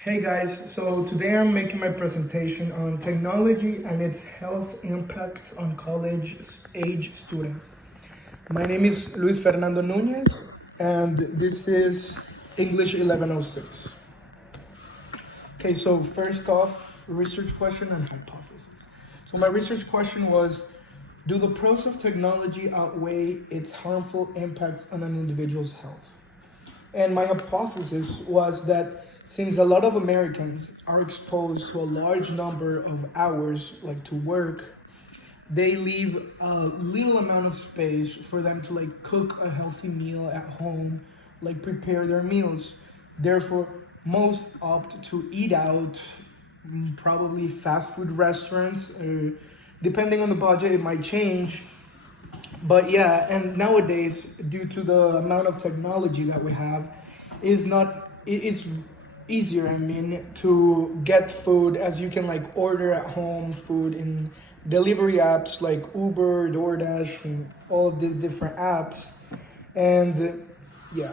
Hey guys, so today I'm making my presentation on technology and its health impacts on college age students. My name is Luis Fernando Nunez, and this is English 1106. Okay, so first off, research question and hypothesis. So my research question was, do the pros of technology outweigh its harmful impacts on an individual's health? And my hypothesis was that since a lot of Americans are exposed to a large number of hours, like to work, they leave a little amount of space for them to like cook a healthy meal at home, like prepare their meals. Therefore, most opt to eat out, probably fast food restaurants. Depending on the budget, it might change, but yeah, and nowadays, due to the amount of technology that we have, is not it's easier, I mean, to get food, as you can like order at home food in delivery apps like Uber, DoorDash, and all of these different apps. And yeah.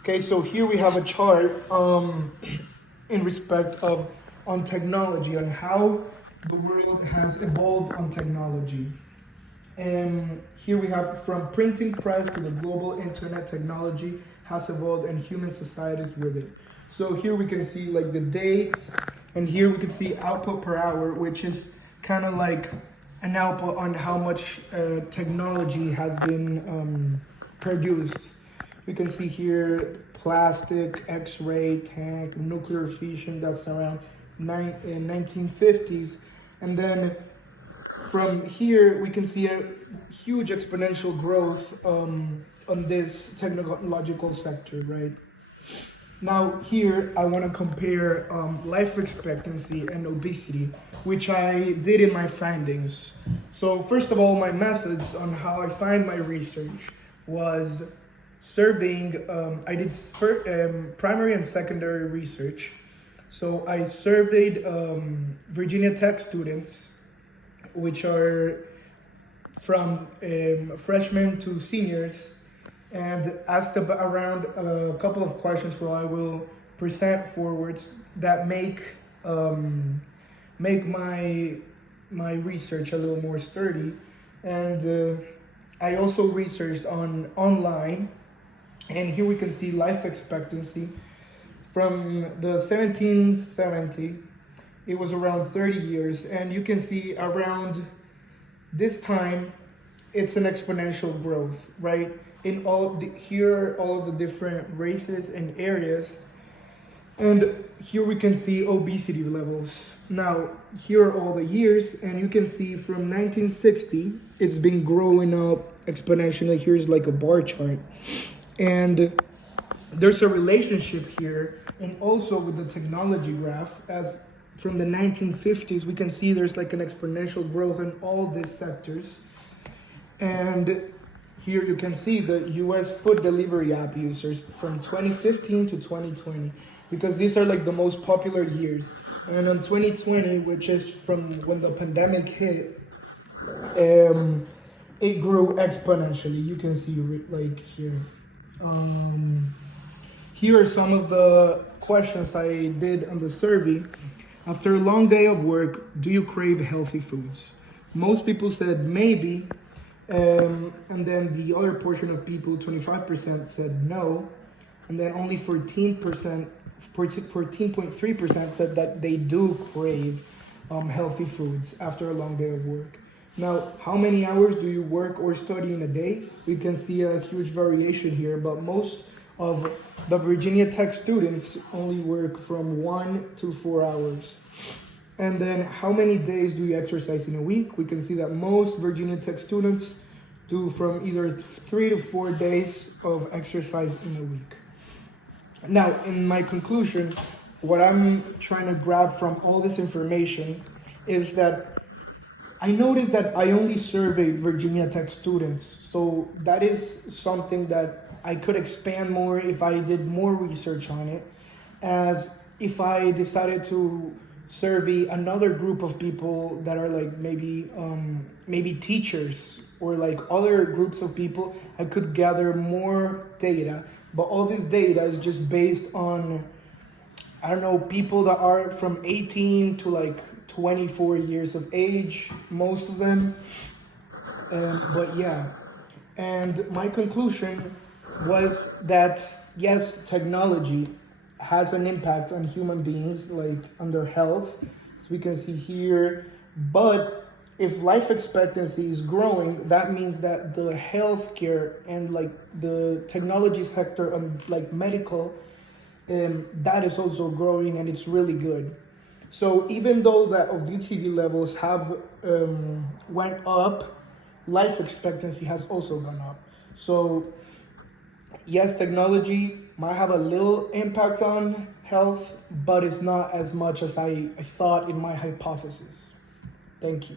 Okay, so here we have a chart in respect of on technology, on how the world has evolved on technology. And here we have from printing press to the global internet, technology has evolved and human societies with it. So here we can see like the dates, and here we can see output per hour, which is kind of like an output on how much technology has been produced. We can see here plastic, X-ray, tank, nuclear fusion, that's around 1950s. And then from here, we can see a huge exponential growth on this technological sector, right? Now here, I want to compare life expectancy and obesity, which I did in my findings. So first of all, my methods on how I find my research was surveying. I did primary and secondary research. So I surveyed Virginia Tech students, which are from freshmen to seniors, and asked about around a couple of questions where I will present forwards that make my research a little more sturdy. And I also researched online, and here we can see life expectancy from the 1770. It was around 30 years, and you can see around this time, it's an exponential growth, right? In here are all of the different races and areas, and here we can see obesity levels. Now, here are all the years, and you can see from 1960, it's been growing up exponentially. Here's like a bar chart, and there's a relationship here, and also with the technology graph, as from the 1950s, we can see there's like an exponential growth in all these sectors. And here you can see the US food delivery app users from 2015 to 2020, because these are like the most popular years. And in 2020, which is from when the pandemic hit, it grew exponentially. You can see like here. Here are some of the questions I did on the survey. After a long day of work, do you crave healthy foods? Most people said maybe, and then the other portion of people, 25%, said no, and then only 14.3% said that they do crave healthy foods after a long day of work. Now, how many hours do you work or study in a day? We can see a huge variation here, but most of the Virginia Tech students only work from 1 to 4 hours. And then how many days do you exercise in a week? We can see that most Virginia Tech students do from either 3 to 4 days of exercise in a week. Now, in my conclusion, what I'm trying to grab from all this information is that I noticed that I only surveyed Virginia Tech students, so that is something that I could expand more if I did more research on it, as if I decided to survey another group of people that are like maybe teachers or like other groups of people, I could gather more data. But all this data is just based on I don't know, people that are from 18 to like 24 years of age, most of them. But yeah, and my conclusion was that yes, technology has an impact on human beings, like on their health, as we can see here. But if life expectancy is growing, that means that the healthcare and like the technology sector and like medical, that is also growing and it's really good. So even though that obesity levels have went up, life expectancy has also gone up. So yes, technology might have a little impact on health, but it's not as much as I thought in my hypothesis. Thank you.